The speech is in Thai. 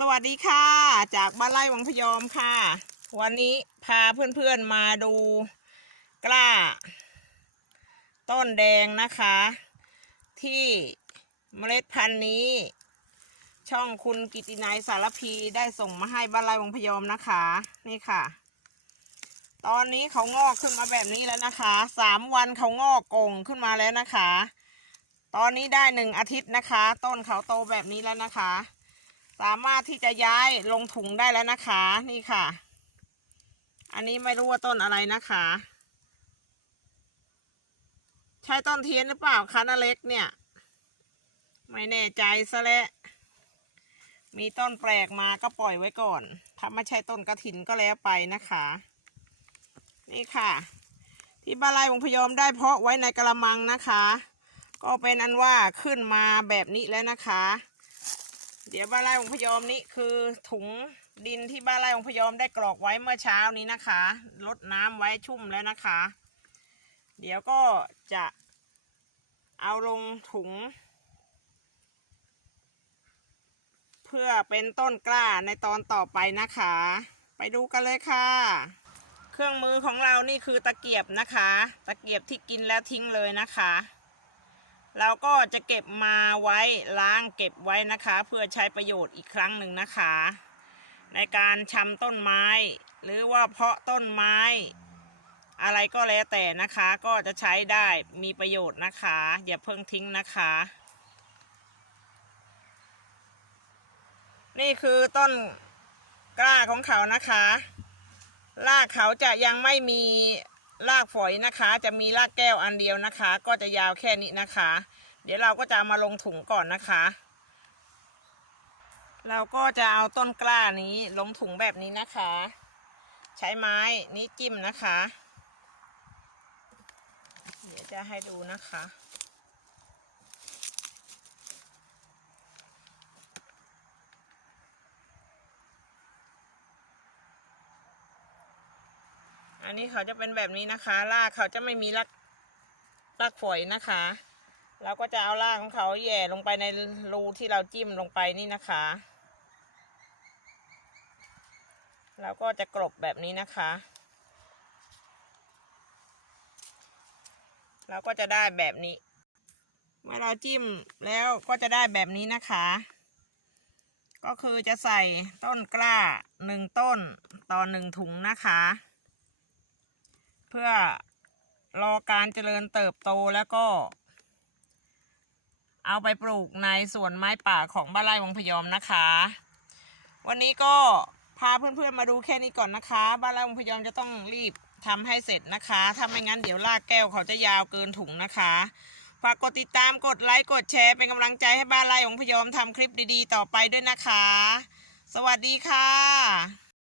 สวัสดีค่ะ จากบ้านไร่วังพยอมค่ะ วันนี้พาเพื่อนๆมาดูกล้า ต้นแดงนะคะ ที่เมล็ดพันธุ์นี้ ช่องคุณกิตินายสารพีได้ส่งมาให้บ้านไร่วังพยอมนะคะ นี่ค่ะ ตอนนี้เขางอกขึ้นมาแบบนี้แล้วนะคะสามวันเขางอกกงขึ้นมาแล้วนะคะ ตอนนี้ได้หนึ่งอาทิตย์นะคะ ต้นเขาโตแบบนี้แล้วนะคะ สามารถที่จะย้ายลงถุงได้แล้วนะคะ นี่ค่ะ อันนี้ไม่รู้ว่าต้นอะไรนะคะ ใช่ต้นเทียนหรือเปล่าคะนาเล็กเนี่ย ไม่แน่ใจซะแล้วมีต้นแปลกมาก็ปล่อยไว้ก่อน ถ้าไม่ใช่ต้นกระถินก็แล้วไปนะคะ นี่ค่ะ ที่บ้านไร่วงพยอมได้เพาะไว้ในกระมังนะคะ ก็เป็นอันว่าขึ้นมาแบบนี้แล้วนะคะ เดี๋ยวบ้านไร่องพยอมนี่คือถุงดินที่บ้านไร่องพยอมได้กรอกไว้เมื่อเช้านี้นะคะลดน้ำไว้ชุ่มแล้วนะคะ เดี๋ยวก็จะเอาลงถุง เพื่อเป็นต้นกล้าในตอนต่อไปนะคะ ไปดูกันเลยค่ะ เครื่องมือของเรานี่คือตะเกียบนะคะ ตะเกียบที่กินแล้วทิ้งเลยนะคะ เราก็จะเก็บมาไว้ล้างเก็บไว้นะคะ เพื่อใช้ประโยชน์อีกครั้งหนึ่งนะคะ ในการชำต้นไม้ หรือว่าเพาะต้นไม้ อะไรก็แล้วแต่นะคะ ก็จะใช้ได้มีประโยชน์นะคะ อย่าเพิ่งทิ้งนะคะ นี่คือต้นกล้าของเขานะคะรากเขาจะยังไม่มี รากฝอยนะคะ จะมีรากแก้วอันเดียวนะคะ ก็จะยาวแค่นี้นะคะ เดี๋ยวเราก็จะมาลงถุงก่อนนะคะ เราก็จะเอาต้นกล้านี้ลงถุงแบบนี้นะคะ ใช้ไม้นี้จิ้มนะคะ เดี๋ยวจะให้ดูนะคะ อันนี้เขาจะเป็นแบบนี้นะคะรากเขาจะไม่มีรากรากฝอยนะคะ เราก็จะเอารากของเขาแย่ลงไปในรูที่เราจิ้มลงไปนี่นะคะเราก็จะกลบแบบนี้นะคะ เราก็จะได้แบบนี้ เมื่อเราจิ้มแล้วก็จะได้แบบนี้นะคะ ก็คือจะใส่ต้นกล้าหนึ่งต้นต่อหนึ่งถุงนะคะ เพื่อรอการเจริญเติบโตแล้วก็ เอาไปปลูกในสวนไม้ป่าของบ้านไร่วังพยอมนะคะ วันนี้ก็พาเพื่อนๆมาดูแค่นี้ก่อนนะคะ บ้านไร่วังพยอมจะต้องรีบทำให้เสร็จนะคะถ้าไม่งั้นเดี๋ยวลากแก้วเขาจะยาวเกินถุงนะคะฝากกดติดตามกดไลค์กดแชร์เป็นกำลังใจให้บ้านไร่วังพยอมทำคลิปดีๆ ต่อไปด้วยนะคะ สวัสดีค่ะ